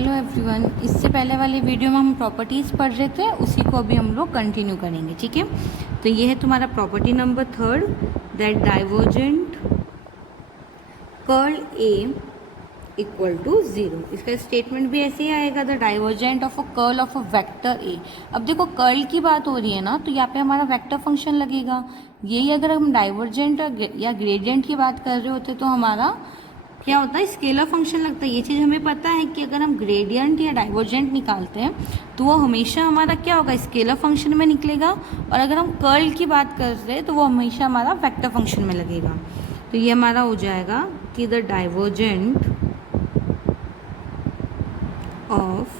Hello everyone. इससे पहले वाले वीडियो में हम प्रॉपर्टीज़ पढ़ रहे थे, उसी को अभी हम लोग कंटिन्यू करेंगे। ठीक है, तो ये है तुम्हारा property number 3, that divergent curl A equal to 0। इसका स्टेटमेंट भी ऐसे ही आएगा, the divergent of a curl of a vector A. अब देखो कर्ल की बात हो रही है ना, तो यहाँ पे हमारा वेक्टर फंक्शन लगेगा। यही अगर हम डाइवर्जेंट या ग्रेडियंट की बात कर रहे होते तो हमारा क्या होता है, स्केलर फंक्शन लगता है। ये चीज़ हमें पता है कि अगर हम ग्रेडियंट या डाइवर्जेंट निकालते हैं तो वो हमेशा हमारा क्या होगा, स्केलर फंक्शन में निकलेगा। और अगर हम कर्ल की बात कर रहे हैं तो वो हमेशा हमारा वेक्टर फंक्शन में लगेगा। तो ये हमारा हो जाएगा कि the divergent of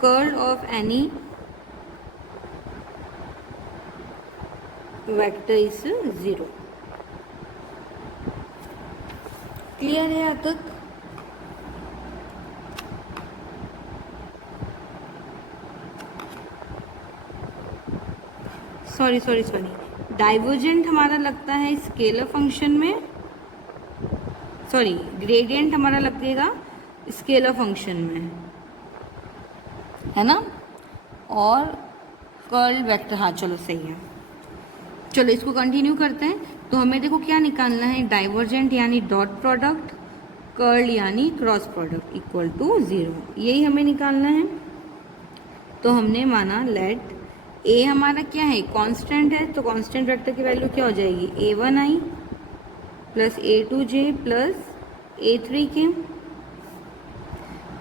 curl of any vector is 0। Clear है अब तक? सॉरी डाइवर्जेंट हमारा लगता है स्केलर फंक्शन में, सॉरी ग्रेडियंट हमारा लगेगा स्केलर फंक्शन में, है ना। और कर्ल वेक्टर, हाँ चलो सही है। चलो इसको कंटिन्यू करते हैं। तो हमें देखो क्या निकालना है, डाइवर्जेंट यानी डॉट प्रोडक्ट, कर्ल यानी क्रॉस प्रोडक्ट इक्वल टू 0, यही हमें निकालना है। तो हमने माना लेट ए हमारा क्या है, कांस्टेंट है, तो कांस्टेंट वेक्टर की वैल्यू क्या हो जाएगी, a1i plus a2j plus a3k।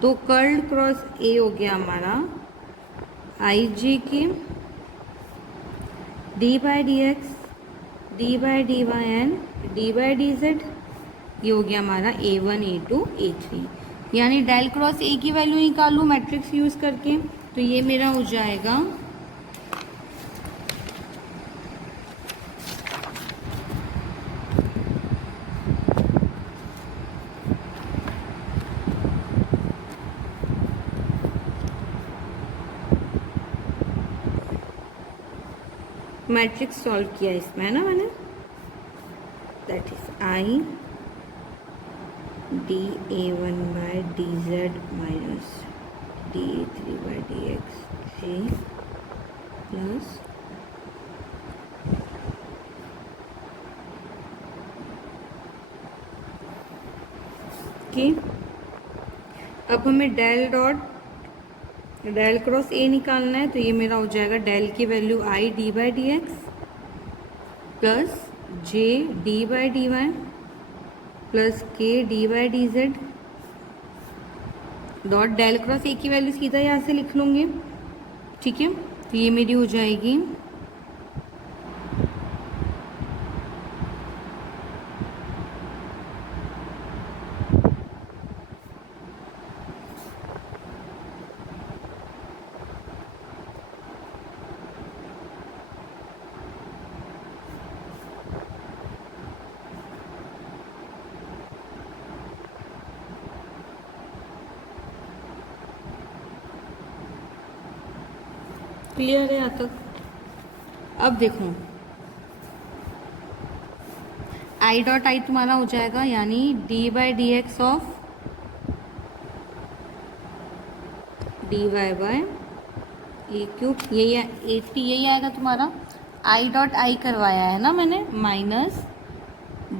तो कर्ल क्रॉस ए हो गया हमारा ijk d by D x d by D y and d by D z. ये हो गया हमारा a1 a2 a3। यानी डेल क्रॉस ए की वैल्यू निकालूँ मैट्रिक्स यूज़ करके, तो ये मेरा हो जाएगा मैट्रिक्स सॉल्व किया इसमें, है ना मैंने, that is I D a1 by D z minus D a3 by D x J plus के। अब हमें डेल क्रॉस ए निकालना है, तो ये मेरा हो जाएगा डेल की value I D by D X plus J D by D Y plus K D by D Z dot del cross A की वैल्यू सीधा यहाँ से लिख लूँगी। ठीक है, तो ये मेरी हो जाएगी क्लियर है यहाँ तक? अब देखो आई डॉट आई तुम्हारा हो जाएगा यानी d by D x of d y by A cube, यही A3 यही आएगा तुम्हारा। आई डॉट आई करवाया है ना मैंने, minus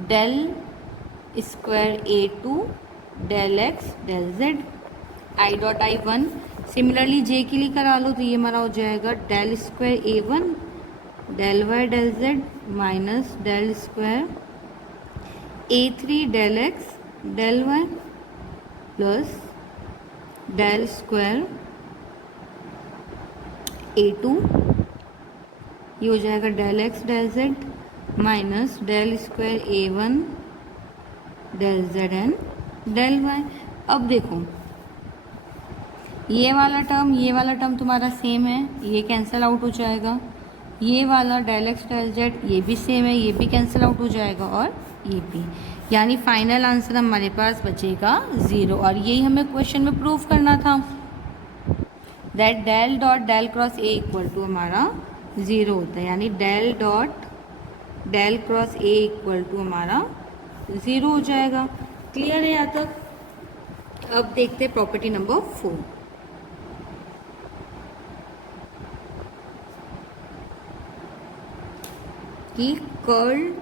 del square A2 del X del Z I dot I 1। Similarly J के लिए करा लो, तो ये हमारा हो जाएगा del square A1 del Y del Z minus del square A3 del X del Y plus del square A2, ये हो जाएगा del X del Z minus del square A1 del Z and del Y. अब देखो ये वाला term तुम्हारा same है, ये कैंसिल आउट हो जाएगा। ये वाला डेल एक्स डेल जेड ये भी सेम है, ये भी कैंसिल आउट हो जाएगा, और ये भी। यानी फाइनल आंसर हमारे पास बचेगा 0। और यही हमें क्वेश्चन में प्रूव करना था, that del dot del cross A equal to हमारा 0 होता है। यानी del dot del cross A equal to हमारा 0 हो जाएगा। क्लियर है यहाँ तक? अब देखते हैं प्रॉपर्टी नंबर 4। कि कर्ल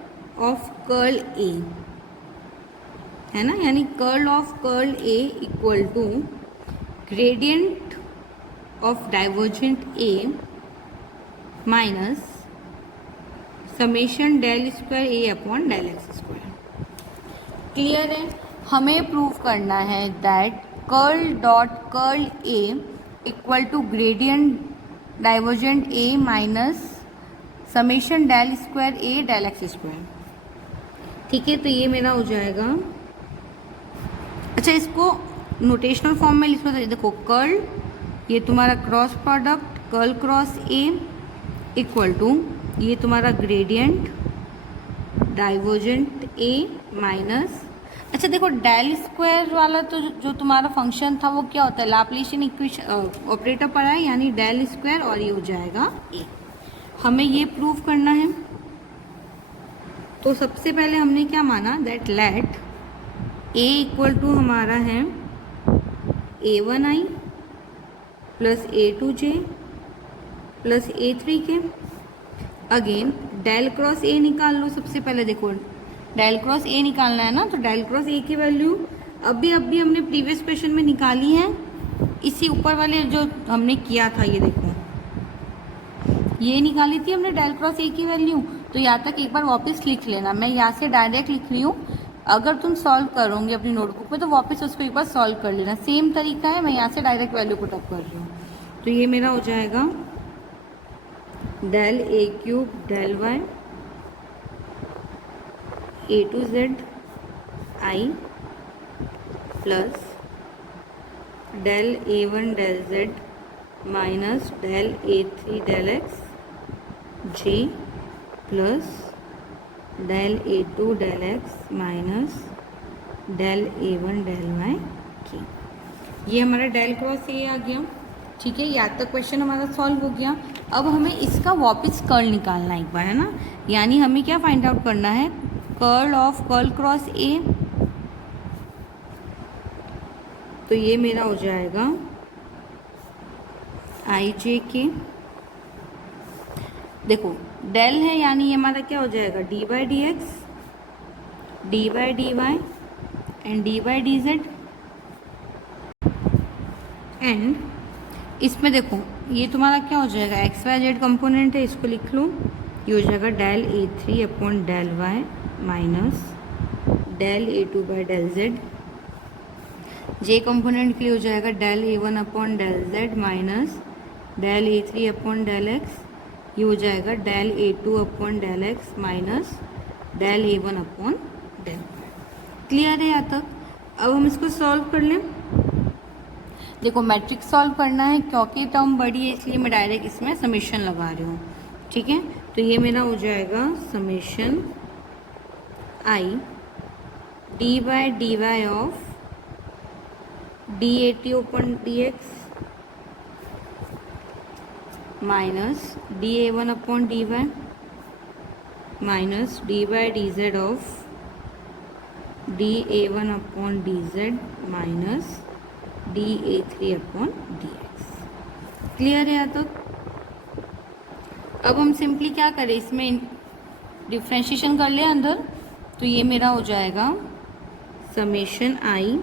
ऑफ कर्ल ए है ना, यानी curl of curl A equal to gradient of divergent A minus summation del square A upon del x square. Clear है? हमें प्रूव करना है that curl dot curl A equal to gradient divergent A minus summation del square A del x square. ठीक है, तो ये मेरा हो जाएगा। अच्छा, इसको नोटेशनल फॉर्म में लिखो तो देखो, कर्ल ये तुम्हारा cross product curl cross A equal to ये तुम्हारा ग्रेडियंट डाइवर्जेंट ए माइनस, अच्छा देखो डेल स्क्वायर वाला तो जो तुम्हारा फंक्शन था वो क्या होता है, लाप्लासियन इक्वेशन ऑपरेटर पढ़ा है, यानी डेल स्क्वायर और ये हो जाएगा ए। हमें ये प्रूव करना है। तो सबसे पहले हमने क्या माना, that let A equal to हमारा है a1i plus a2j plus a3k। Again del cross A निकाल लो। सबसे पहले देखो डेल क्रॉस ए निकालना है ना, तो डेल क्रॉस ए की वैल्यू अभी हमने प्रीवियस क्वेश्चन में निकाली है, इसी ऊपर वाले जो हमने किया था, ये देखो ये निकाली थी हमने डेल क्रॉस ए की वैल्यू। तो यहाँ तक एक बार वापस लिख लेना, मैं यहाँ से डायरेक्ट लिख रही हूँ, अगर तुम सॉल्व करोगे अपनी नोटबुक में तो वापस उसको एक बार सॉल्व कर लेना, सेम तरीका है, मैं यहाँ से डायरेक्ट वैल्यू पुटअप कर रही हूँ। तो ये मेरा हो जाएगा del A cube del y A two z i plus del A one del Z minus del A three del x G plus del A two del x minus del A one del y की। ये हमारा del cross ए आ गया। ठीक है, यहाँ तक question हमारा solve हो गया। अब हमें इसका वापस कर्ल निकालना एक बार, है ना, यानी हमें क्या फाइंड आउट करना है, कर्ल ऑफ कर्ल क्रॉस ए। तो ये मेरा हो जाएगा आई जे के, देखो डेल है यानी ये हमारा क्या हो जाएगा, d by D x d by D y and d by D z. And इसमें देखो ये तुम्हारा क्या हो जाएगा, एक्स वाई जेड कंपोनेंट है, इसको लिख लो, ये हो जाएगा del A three upon del Y minus del A two by del Z. J component के लिए हो जाएगा del A one upon del Z minus del A three upon del X, ये हो जाएगा del A two upon del x minus del A one upon del Y. Clear है यहाँ तक? अब हम इसको सॉल्व कर लें। देखो मैट्रिक्स सॉल्व करना है, क्योंकि टर्म बड़ी है इसलिए मैं डायरेक्ट इसमें समेशन लगा रही हूँ। ठीक है, तो ये मेरा हो जाएगा summation i D by D Y of d A two upon d x minus d A one upon d y minus d by D Z of d A one upon d z minus d A three upon d x. Clear है यहाँ तक? अब हम simply क्या करें, इसमें differentiation कर ले अंदर, तो ये मेरा हो जाएगा summation I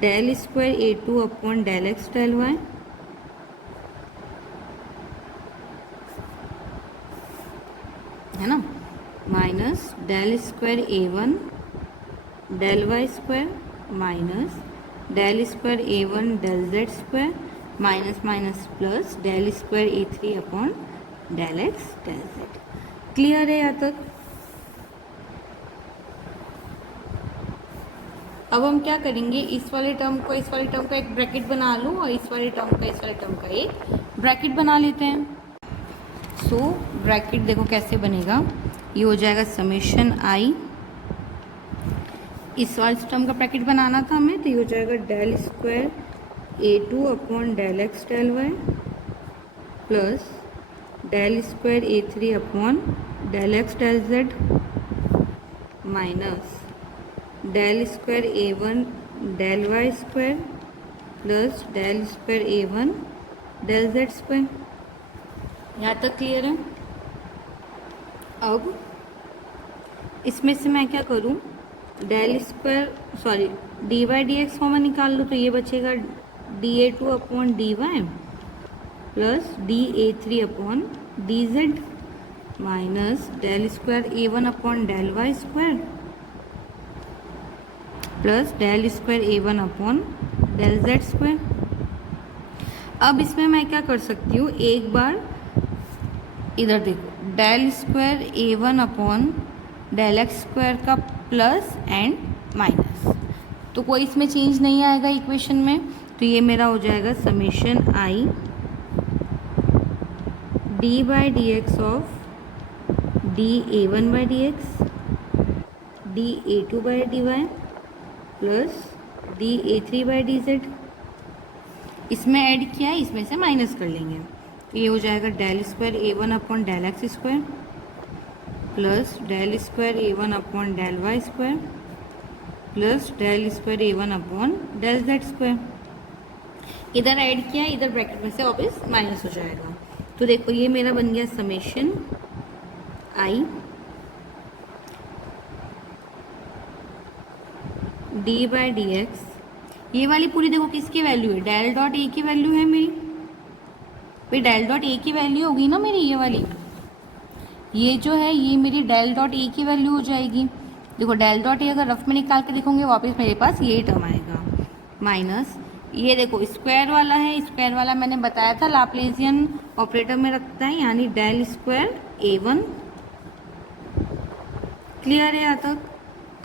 del square A two upon del X del Y है ना, minus del square A one del Y square minus del square A one del Z square minus minus plus del square A three upon del X del Z. Clear है यहाँ तक? अब हम क्या करेंगे, इस वाले टर्म को इस वाले टर्म का एक ब्रैकेट बना लूँ और इस वाले टर्म का इस वाले टर्म का एक ब्रैकेट बना लेते हैं। सो ब्रैकेट देखो कैसे बनेगा, ये हो जाएगा समेशन आई, इस वाले टर्म का ब्रैकेट बनाना था हमें, तो ये हो जाएगा del square A two upon del X del Y plus del square A three upon del X del Z minus del square A1 del Y square plus del square A1 del Z square. यहाँ तक clear है? अब इसमें से मैं क्या करूँ, del square sorry d y d x common निकाल लो, तो ये बचेगा dA2 upon dy plus dA3 upon dz minus del square A1 upon del Y square plus del square A1 upon del Z square. अब इसमें मैं क्या कर सकती हूँ, एक बार इधर देखो, del square A1 upon del x square का प्लस एंड माइनस, तो कोई इसमें चेंज नहीं आएगा इक्वेशन में, तो ये मेरा हो जाएगा summation i D by D x of dA1/dx dA2/dy plus dA3/dz। इसमें ऐड किया है, इसमें से माइनस कर लेंगे, तो ये हो जाएगा del square A1 upon del x square plus del square A1 upon del Y square plus del square A1 upon del Z square. इधर ऐड किया, इधर ब्रैकेट में से वापस माइनस हो जाएगा, तो देखो ये मेरा बन गया summation i D by D x. ये वाली पूरी देखो किसकी वैल्यू है, डेल डॉट ए की वैल्यू है मेरी, भाई डेल डॉट ए की वैल्यू होगी ना मेरी, ये वाली, ये जो है ये मेरी डेल डॉट ए की वैल्यू हो जाएगी। देखो डेल डॉट ए अगर रफ में निकाल के देखोगे वापस मेरे पास यही टर्म आएगा, माइनस ये देखो स्क्वायर वाला है, स्क्वायर वाला मैंने बताया था लाप्लेसियन ऑपरेटर में रखता है, यानी डेल स्क्वायर A1। क्लियर है यहाँ तक?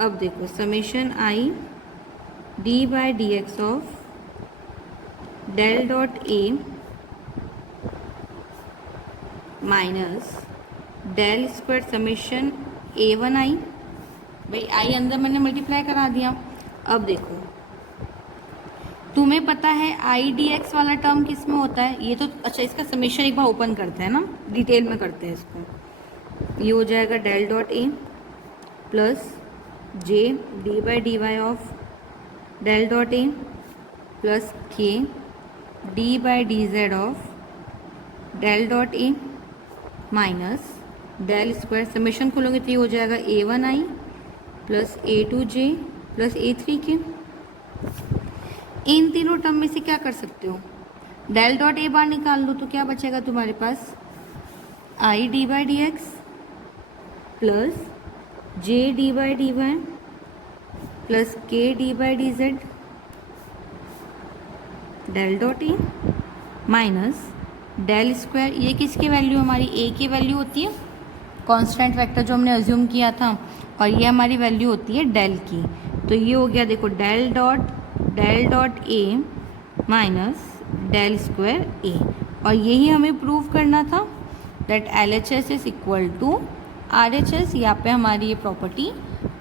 अब देखो summation i D by D x of del dot A minus del square summation A1 i, भाई आई अंदर मैंने मल्टीप्लाई करा दिया। अब देखो तुम्हें पता है आई डी एक्स वाला टर्म किस में होता है, ये तो अच्छा इसका समेशन एक बार ओपन करते हैं ना, डिटेल में करते हैं इसको। ये हो जाएगा del dot A plus J D by D Y of del dot A plus K D by D Z of del dot A minus del square summation खोलोगे तो ये हो जाएगा A1 आई प्लस A2 जे प्लस A3 के। इन तीनों term में से क्या कर सकते हो, डेल डॉट ए बार निकाल लो, तो क्या बचेगा तुम्हारे पास I D by D X plus J D by D Y plus K D by D Z del dot A minus del square, ये किसकी वैल्यू हमारी ए की वैल्यू होती है, कांस्टेंट वेक्टर जो हमने अज्यूम किया था, और ये हमारी वैल्यू होती है डेल की, तो ये हो गया देखो del dot A minus del square A, और यही हमें प्रूव करना था that LHS is equal to RHS। यहाँ पे हमारी ये प्रॉपर्टी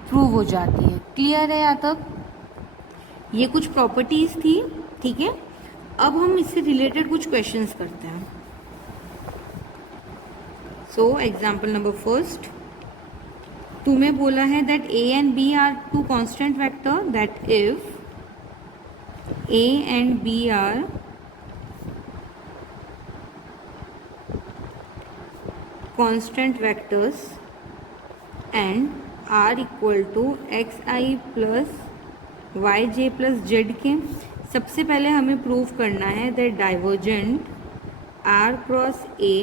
प्रूव हो जाती है। क्लियर है यहाँ तक? ये कुछ प्रॉपर्टीज थी, ठीक है। अब हम इससे रिलेटेड कुछ क्वेश्चंस करते हैं। सो एग्जाम्पल नंबर फर्स्ट, तुम्हें बोला है that A and B are two constant vector, that if A and B are constant vectors and are equal to xi plus yj plus z के, सबसे पहले हमें प्रूव करना है that divergent r cross a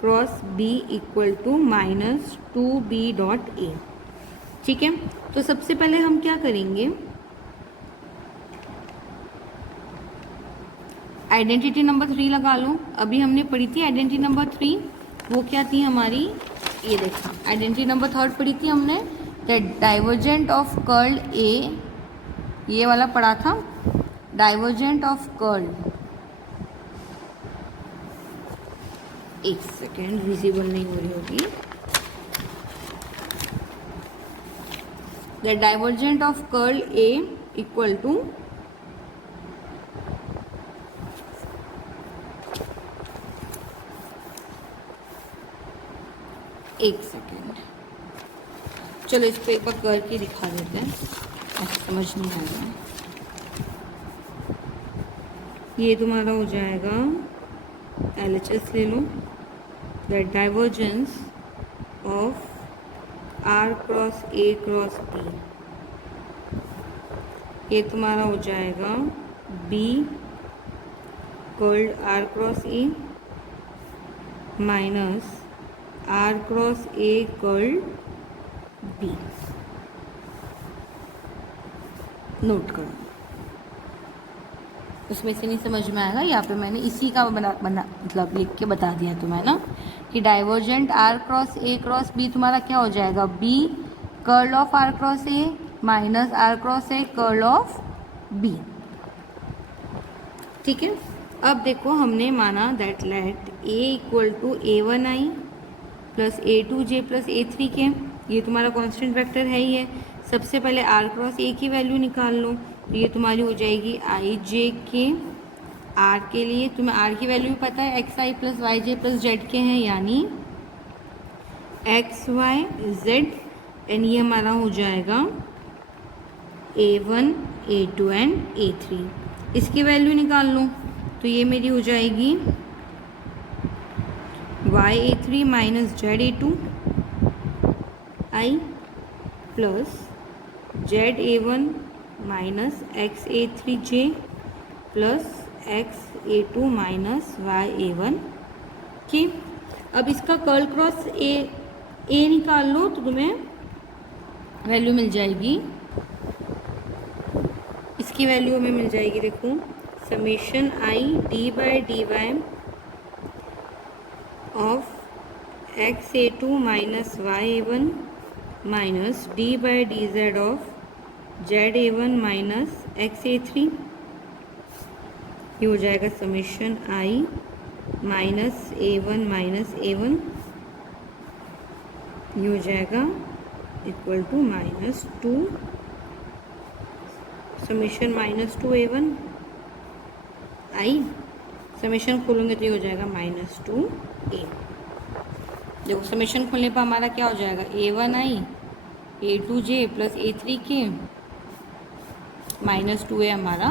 cross b equal to minus 2b dot a। ठीक है, तो सबसे पहले हम क्या करेंगे, आइडेंटिटी नंबर 3 लगा लो। अभी हमने पढ़ी थी आइडेंटिटी नंबर 3, वो क्या थी हमारी, ये देखो आइडेंटिटी नंबर 3 पढ़ी थी हमने, that divergent of curl A, ये वाला पढ़ा था, डाइवर्जेंट ऑफ कर्ल, एक सेकेंड विजिबल नहीं हो रही होगी, that divergent of curl A equal to एक सेकेंड, चलो इसको एक बार करके दिखा देते हैं, ऐसा समझ नहीं आएगा। ये तुम्हारा हो जाएगा LHS ले लो, that divergence of R cross A cross B, ये तुम्हारा हो जाएगा B curled R cross A minus R cross A curled B। Note करो, उसमें से नहीं समझ में आएगा, यहाँ पे मैंने इसी का मतलब लिख के बता दिया तुम्हें ना कि divergent R cross A cross B तुम्हारा क्या हो जाएगा, B curl of R cross A minus R cross A curl of B। ठीक है, अब देखो हमने माना that let A equal to A1I plus A2J plus A3K, ये तुम्हारा कांस्टेंट वेक्टर है ही है। सबसे पहले R क्रॉस A की वैल्यू निकाल लो, तो ये तुम्हारी हो जाएगी IJ के, R के लिए तुम्हें R की वैल्यू भी पता है XI plus YJ plus Z के हैं, यानी XYZ, एंड ये हमारा हो जाएगा A1 A2 एंड A3। इसकी वैल्यू निकाल लो, तो ये मेरी हो जाएगी YA3 minus ZA2 I plus ZA1 minus XA3J plus XA2 minus YA1 के। अब इसका कर्ल क्रॉस A निकाल लो, तो तुम्हें वैल्यू मिल जाएगी, इसकी वैल्यू हमें मिल जाएगी, देखो summation I d/dy of XA2 minus YA1 minus d/dz of ZA1 minus XA3, ये हो जाएगा summation I minus A1 minus A1, ये हो जाएगा equal to -2 summation -2A1 I, summation खोलूँगे तो ये हो जाएगा -2A। देखो समेशन खोलने पर हमारा क्या हो जाएगा, A1I A2J plus A3K -2A हमारा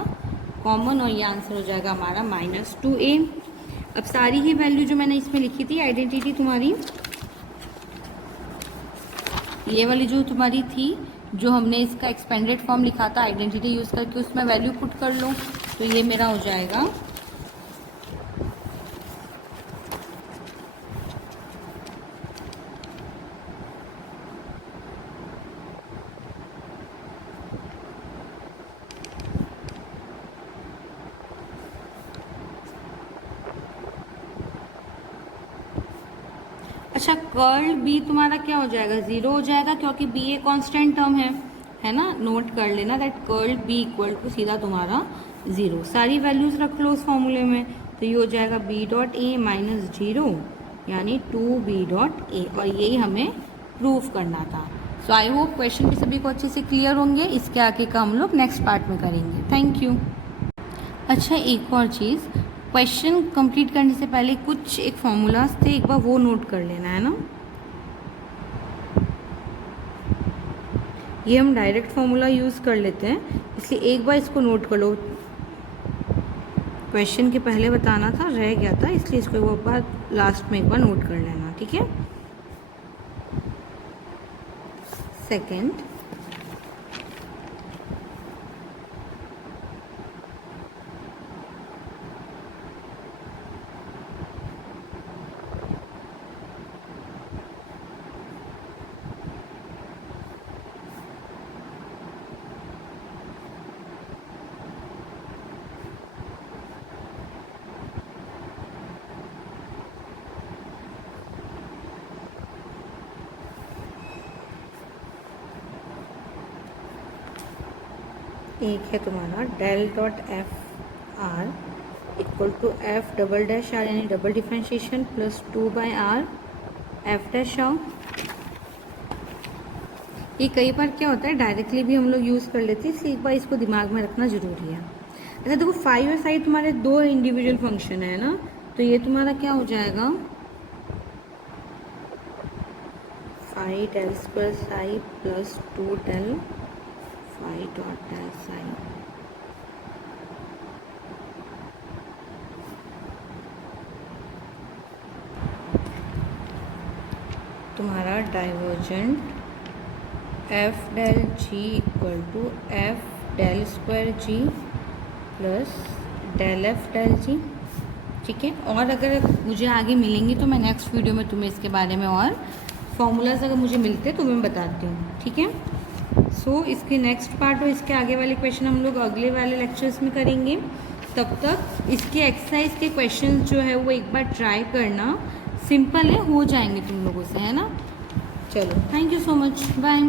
कॉमन, और ये आंसर हो जाएगा हमारा -2A। अब सारी ही वैल्यू जो मैंने इसमें लिखी थी आइडेंटिटी तुम्हारी, ये वाली जो तुम्हारी थी, जो हमने इसका एक्सपेंडेड फॉर्म लिखा था आइडेंटिटी यूज़ करके, उसमें वैल्यू पुट कर लो, तो ये मेरा हो जाएगा अच्छा, कर्ल बी तुम्हारा क्या हो जाएगा, 0 हो जाएगा, क्योंकि बी ए कांस्टेंट टर्म है ना। नोट कर लेना that curl B equal to सीधा तुम्हारा 0। सारी वैल्यूज रख लो उस फॉर्मूले में, तो ये हो जाएगा बी डॉट ए माइनस 0 यानी 2b डॉट ए, और यही हमें प्रूव करना था। सो आई होप क्वेश्चन भी सभी को अच्छे से क्लियर होंगे। इसके आगे का हम लोग नेक्स्ट पार्ट में करेंगे। Thank you. अच्छा, एक और चीज़, क्वेश्चन कंप्लीट करने से पहले कुछ एक फॉर्मूलाज थे, एक बार वो नोट कर लेना है ना। ये हम डायरेक्ट फॉर्मूला यूज़ कर लेते हैं, इसलिए एक बार इसको नोट कर लो। क्वेश्चन के पहले बताना था, रह गया था, इसलिए इसको एक बार लास्ट में एक बार नोट कर लेना, ठीक है। सेकंड, एक है तुम्हारा del dot F R equal to F double dash R, यानी double differentiation plus 2/r F dash R. ये कई बार क्या होता है डायरेक्टली भी हम लोग यूज़ कर लेते हैं, इसलिए एक बार इसको दिमाग में रखना ज़रूरी है। अच्छा देखो, फाई और साई तुम्हारे दो इंडिविजुअल फंक्शन है ना, तो ये तुम्हारा क्या हो जाएगा, phi del square psi plus 2 del phi dot del psi. तुम्हारा divergent F del G equal to F del square G plus del F del G. ठीक है, और अगर मुझे आगे मिलेंगी तो मैं नेक्स्ट वीडियो में तुम्हें इसके बारे में और फॉर्मूलाज अगर मुझे मिलते तो मैं बताती हूँ। ठीक है, सो इसके नेक्स्ट पार्ट और इसके आगे वाले क्वेश्चन हम लोग अगले वाले लेक्चर्स में करेंगे। तब तक इसके एक्सरसाइज के क्वेश्चन जो है वो एक बार ट्राई करना, सिंपल है, हो जाएंगे तुम लोगों से, है ना। चलो, thank you so much, bye.